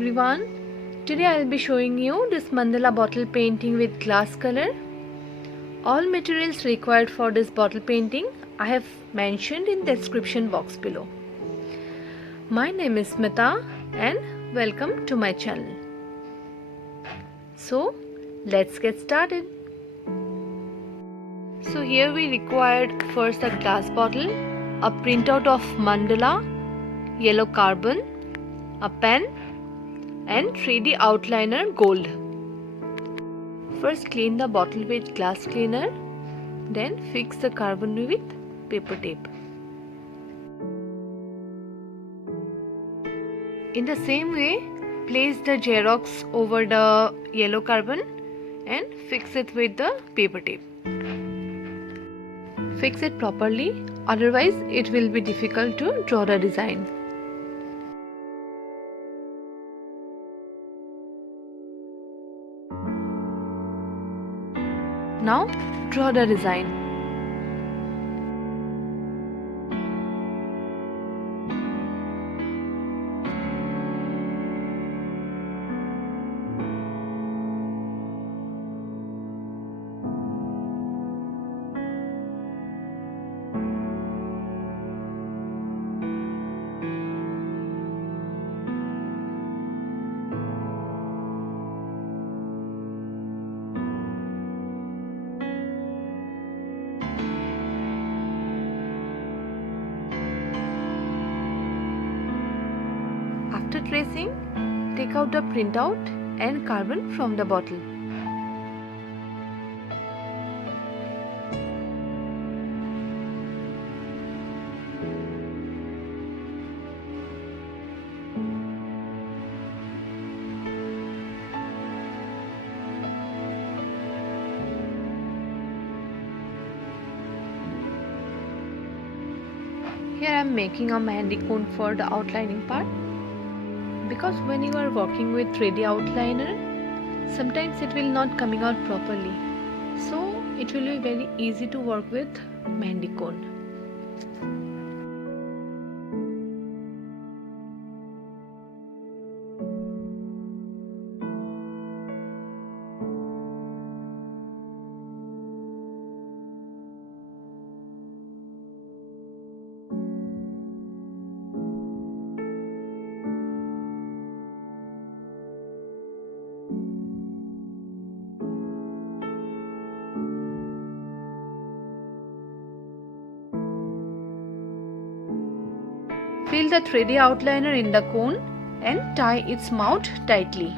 everyone, today I will be showing you this mandala bottle painting with glass color. All materials required for this bottle painting I have mentioned in the description box below. My name is Smita and welcome to my channel. So let's get started. So here we required first a glass bottle, a printout of mandala, yellow carbon, a pen and 3D outliner gold. First clean the bottle with glass cleaner, then fix the carbon with paper tape. In the same way, place the Xerox over the yellow carbon and fix it with the paper tape. Fix it properly, otherwise it will be difficult to draw the design. Now draw the design. After tracing, take out the printout and carbon from the bottle. Here I am making a mehendi cone for the outlining part. Because when you are working with 3D outliner, sometimes it will not coming out properly. So it will be very easy to work with mehendi cone. Fill the 3D outliner in the cone and tie its mouth tightly.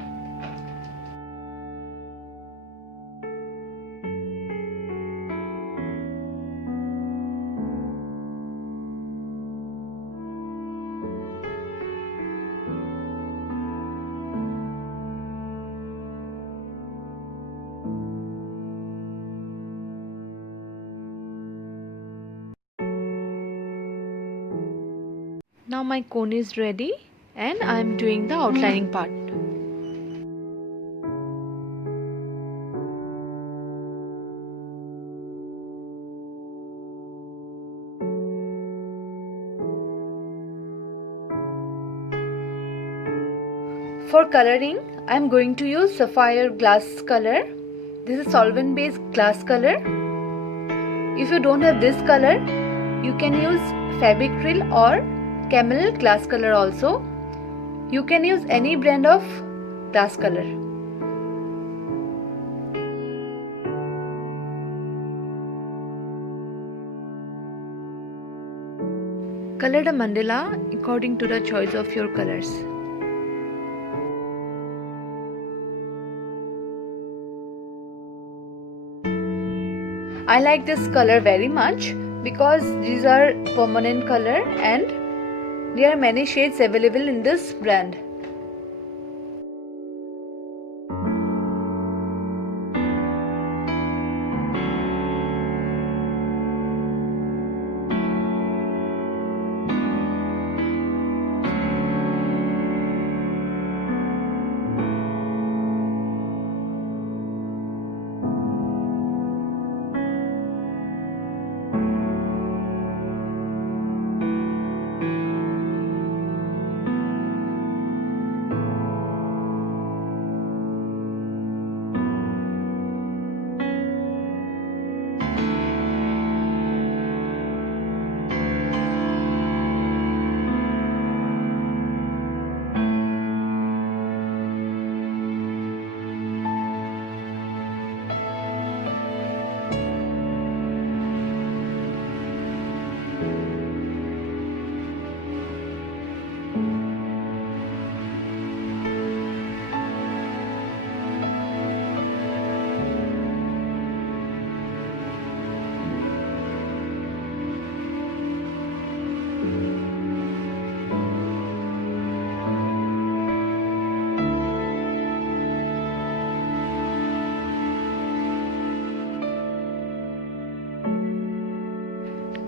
Now my cone is ready and I am doing the outlining part. For coloring, I am going to use sapphire glass color. This is solvent based glass color. If you don't have this color, you can use Fabicryl or Camel glass color also. You can use any brand of glass color. Color the mandala according to the choice of your colors. I like this color very much because these are permanent color and there are many shades available in this brand.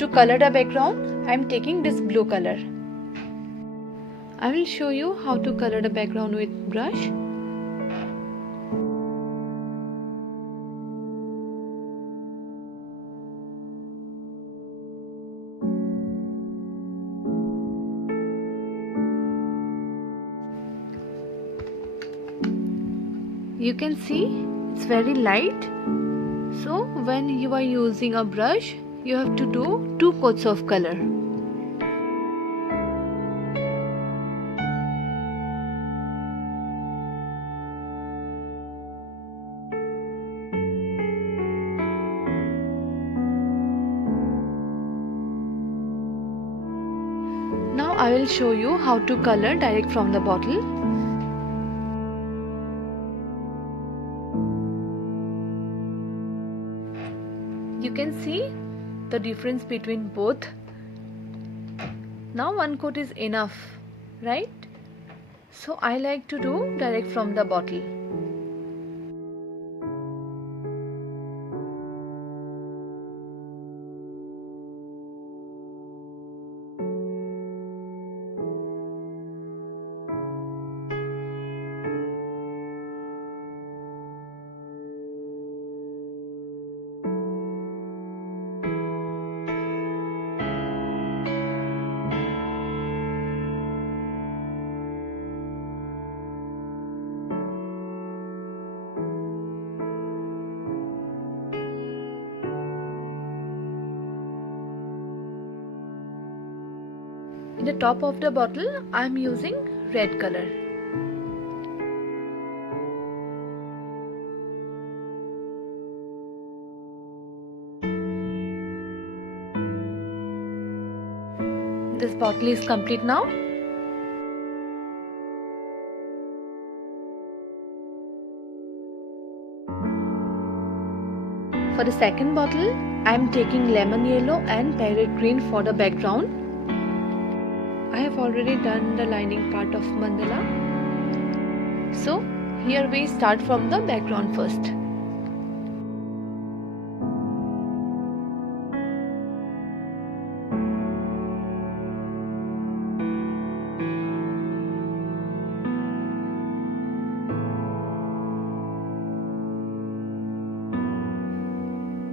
To color the background, I am taking this blue color. I will show you how to color the background with brush. You can see it's very light. So when you are using a brush, you have to do 2 coats of color. Now I will show you how to color direct from the bottle. You can see the difference between both. Now 1 coat is enough, right? So I like to do direct from the bottle. In the top of the bottle, I am using red color. This bottle is complete now. For the second bottle, I am taking lemon yellow and parrot green for the background. I have already done the lining part of mandala. So here we start from the background first.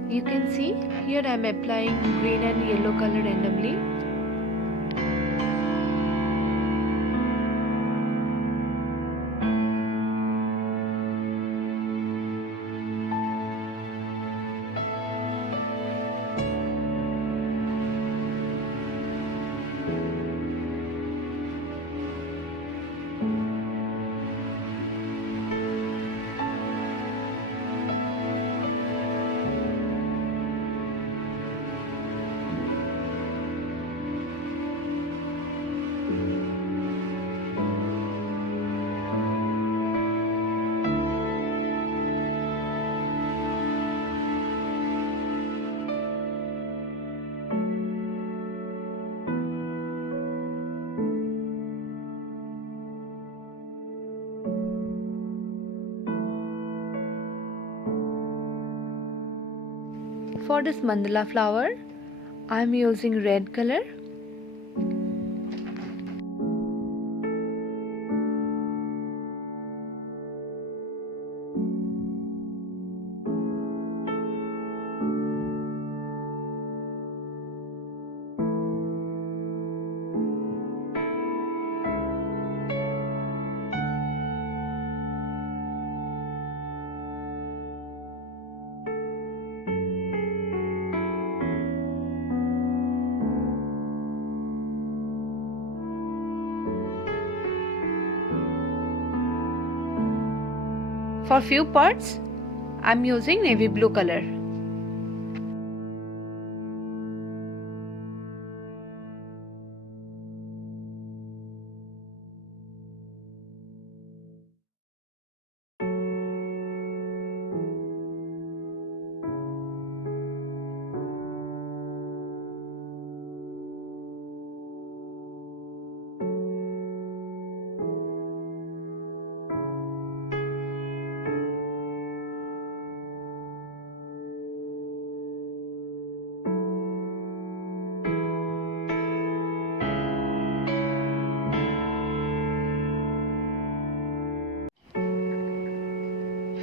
You can see here I am applying green and yellow color randomly. For this mandala flower, I am using red color. For few parts, I am using navy blue color.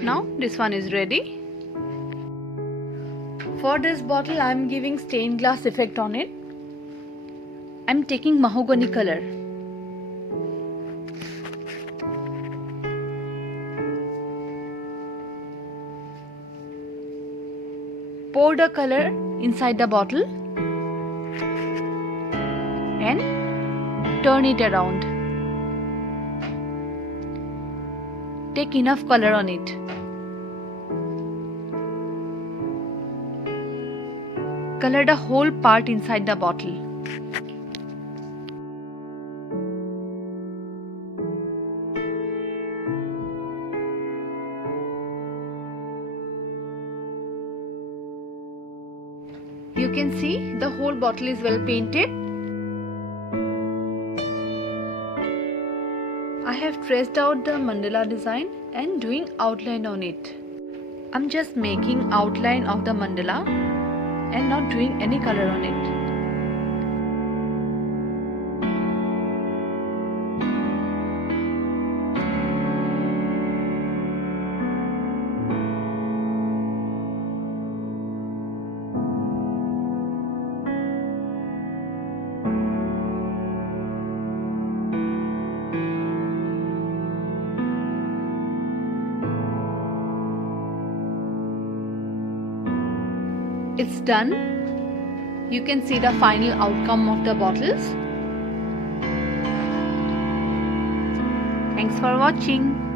Now this one is ready. For this bottle I am giving stained glass effect on it. I am taking mahogany color. Pour the color inside the bottle and turn it around. Take enough color on it. Color the whole part inside the bottle. You can see the whole bottle is well painted. I have traced out the mandala design and doing outline on it. I'm just making outline of the mandala and not doing any color on it. It's done. You can see the final outcome of the bottles. Thanks for watching.